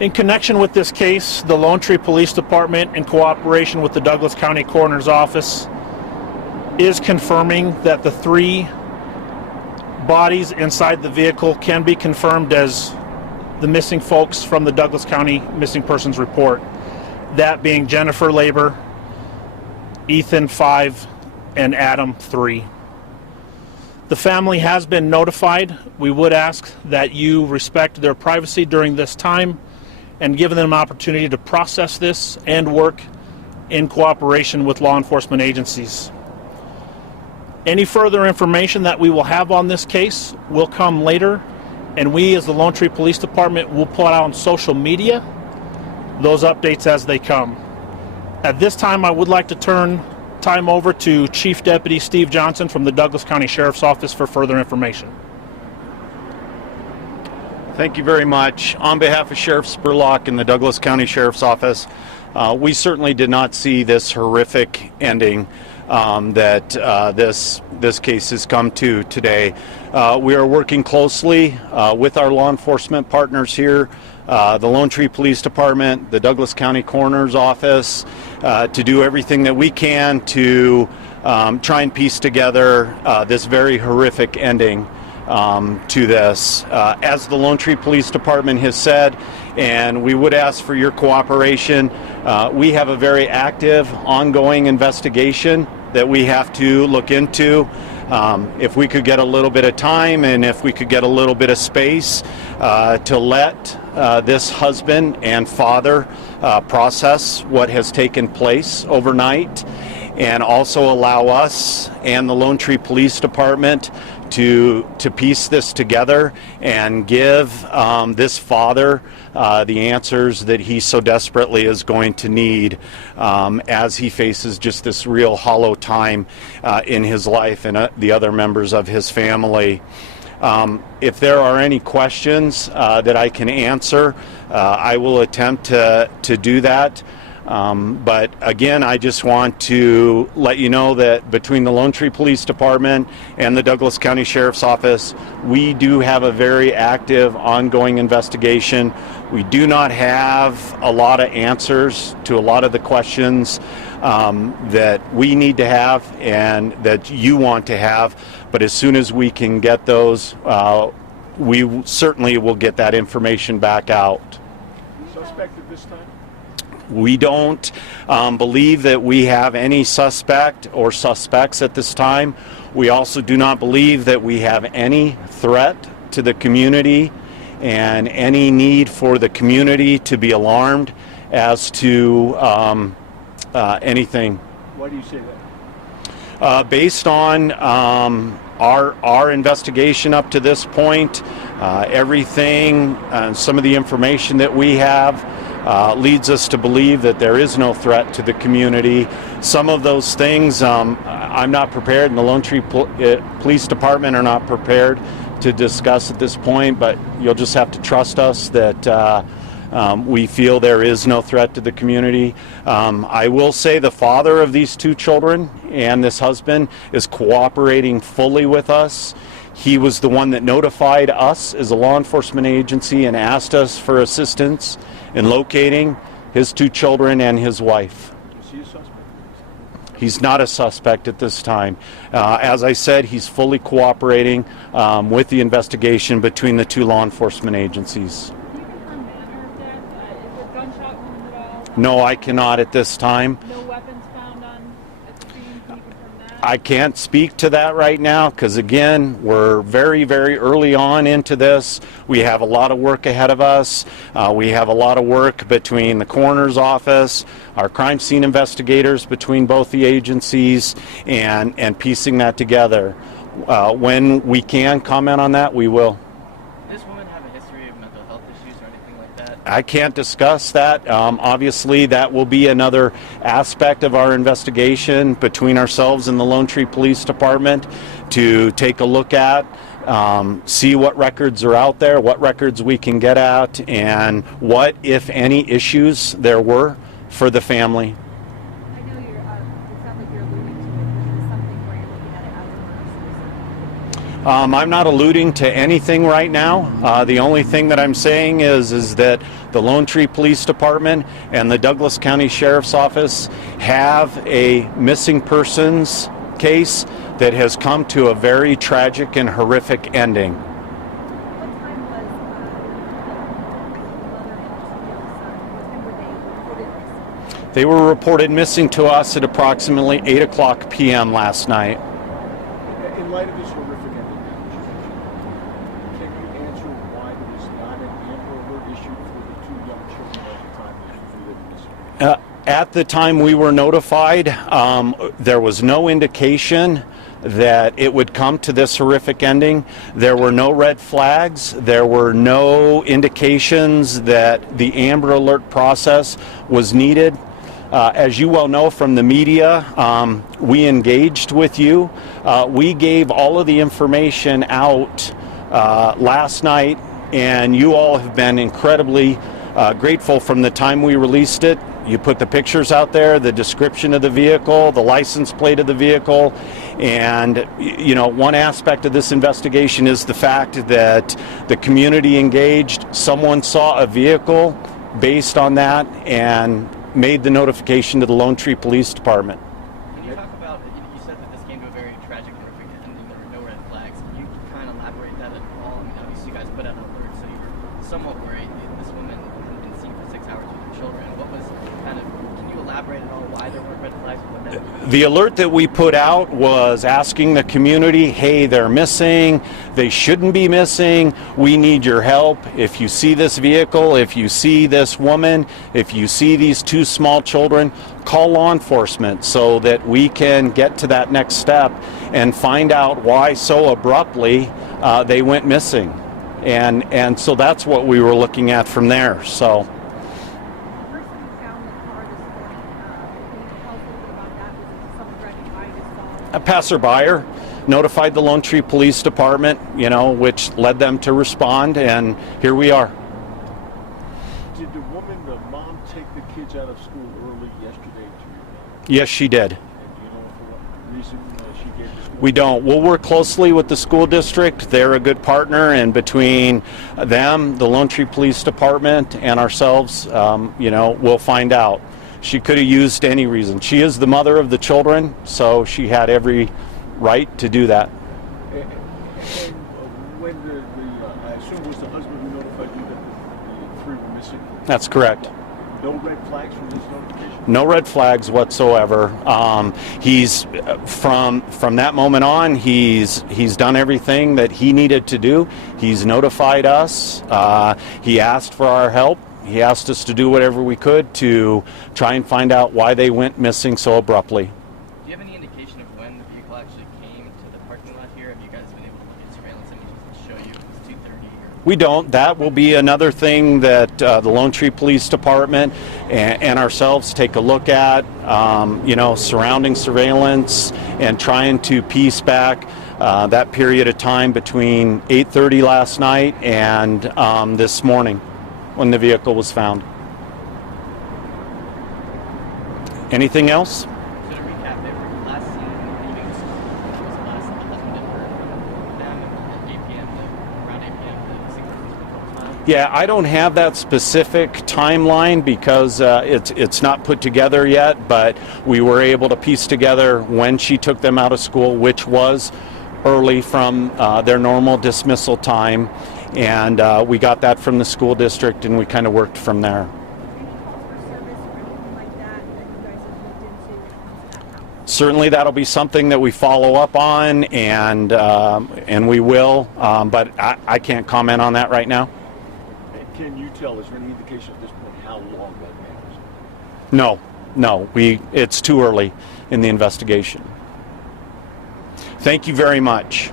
In connection with this case, the Lone Tree Police Department, in cooperation with the Douglas County Coroner's Office, is confirming that the 3 bodies inside the vehicle can be confirmed as the missing folks from the Douglas County Missing Persons Report. That being Jennifer Labor, Ethan 5, and Adam 3. The family has been notified. We would ask that you respect their privacy during this time and give them an opportunity to process this and work in cooperation with law enforcement agencies. Any further information that we will have on this case will come later, and we as the Lone Tree Police Department will put out on social media those updates as they come. At this time, I would like to turn time over to Chief Deputy Steve Johnson from the Douglas County Sheriff's Office for further information. Thank you very much. On behalf of Sheriff Spurlock and the Douglas County Sheriff's Office, we certainly did not see this horrific ending that this case has come to today. We are working closely with our law enforcement partners here, the Lone Tree Police Department, the Douglas County Coroner's Office, to do everything that we can to try and piece together this very horrific ending to this. As the Lone Tree Police Department has said, and we would ask for your cooperation, we have a very active, ongoing investigation that we have to look into. If we could get a little bit of time and if we could get a little bit of space to let this husband and father process what has taken place overnight, and also allow us and the Lone Tree Police Department to piece this together and give this father the answers that he so desperately is going to need as he faces just this real hollow time in his life and the other members of his family. If there are any questions that I can answer, I will attempt to do that. But again, I just want to let you know that between the Lone Tree Police Department and the Douglas County Sheriff's Office, we do have a very active, ongoing investigation. We do not have a lot of answers to a lot of the questions that we need to have and that you want to have. But as soon as we can get those, we certainly will get that information back out. Suspect at this time? We don't believe that we have any suspect or suspects at this time. We also do not believe that we have any threat to the community and any need for the community to be alarmed as to anything. Why do you say that? Based on our investigation up to this point, everything, some of the information that we have leads us to believe that there is no threat to the community. Some of those things I'm not prepared, and the Lone Tree Police Department are not prepared to discuss at this point, but you'll just have to trust us that we feel there is no threat to the community. I will say the father of these 2 children and this husband is cooperating fully with us. He was the one that notified us as a law enforcement agency and asked us for assistance in locating his 2 children and his wife. Is he a suspect? He's not a suspect at this time. As I said, he's fully cooperating with the investigation between the 2 law enforcement agencies. Can you confirm manner of death? Is there gunshot wounds at all? No, I cannot at this time. No weapons found at the scene? Can you confirm that? I can't speak to that right now because, again, we're very, very early on into this. We have a lot of work ahead of us. We have a lot of work between the coroner's office, our crime scene investigators between both the agencies, and piecing that together. When we can comment on that, we will. Does this woman have a history of mental health issues or anything like that? I can't discuss that. Obviously, that will be another aspect of our investigation between ourselves and the Lone Tree Police Department to take a look at, see what records are out there, what records we can get at, and what, if any, issues there were for the family. I know it sounds like you're alluding to it. Is this something where you're looking at it as a murder suicide? I'm not alluding to anything right now. The only thing that I'm saying is that the Lone Tree Police Department and the Douglas County Sheriff's Office have a missing persons case that has come to a very tragic and horrific ending. What time was the mother and the young son? What time were they reported missing? They were reported missing to us at approximately 8 o'clock p.m. last night. In light of this horrific ending, can you answer why there was not an Amber Alert issued for the two young children at the time they were missing? At the time we were notified, there was no indication that it would come to this horrific ending. There were no red flags. There were no indications that the Amber Alert process was needed. As you well know from the media, we engaged with you. We gave all of the information out last night, and you all have been incredibly grateful from the time we released it. You put the pictures out there, the description of the vehicle, the license plate of the vehicle, and you know, one aspect of this investigation is the fact that the community engaged. Someone saw a vehicle based on that and made the notification to the Lone Tree Police Department. Can you talk about, you said that this came to a very tragic, horrific ending, there were no red flags. Can you kind of elaborate that at all? I mean, obviously you guys put out an alert, so you were somewhat worried. This woman hadn't been seen for 6 hours with her children. What was kind of, can you elaborate at all why there weren't red flags with that? The alert that we put out was asking the community, hey, they're missing, they shouldn't be missing, we need your help. If you see this vehicle, if you see this woman, if you see these two small children, call law enforcement so that we can get to that next step and find out why so abruptly they went missing. And so that's what we were looking at from there. So. The person who found the car this morning, can you tell us a little bit about that? Was it someone driving by just saw? A passerby notified the Lone Tree Police Department, you know, which led them to respond, and here we are. Did the woman, the mom, take the kids out of school early yesterday to you? Yes, she did. And do you know for what reason she gave the school? We don't. We'll work closely with the school district. They're a good partner, and between them, the Lone Tree Police Department, and ourselves, you know, we'll find out. She could have used any reason. She is the mother of the children, so she had every right to do that. And when I assume it was the husband who notified you that the three were missing? That's correct. No red flags from this notification? No red flags whatsoever. He's from that moment on. He's done everything that he needed to do. He's notified us. He asked for our help. He asked us to do whatever we could to try and find out why they went missing so abruptly. Do you have any indication of when the vehicle actually came to the parking lot here? Have you guys been able to look at surveillance images that show you it was 2:30 or? We don't. That will be another thing that the Lone Tree Police Department and ourselves take a look at, you know, surrounding surveillance and trying to piece back that period of time between 8:30 last night and this morning when the vehicle was found. Anything else? So to recap, they were last seen leaving school. Was the last the husband had heard from them at 8 p.m. Around 8 p.m. the missing persons report was filed? Yeah, I don't have that specific timeline because it's not put together yet, but we were able to piece together when she took them out of school, which was early from their normal dismissal time, and we got that from the school district, and we kind of worked from there. Any calls for service or anything like that you guys have looked into when it comes to that house? Certainly, that'll be something that we follow up on, and we will, but I can't comment on that right now. And can you tell, is there any indication at this point how long that man was? No, it's too early in the investigation. Thank you very much.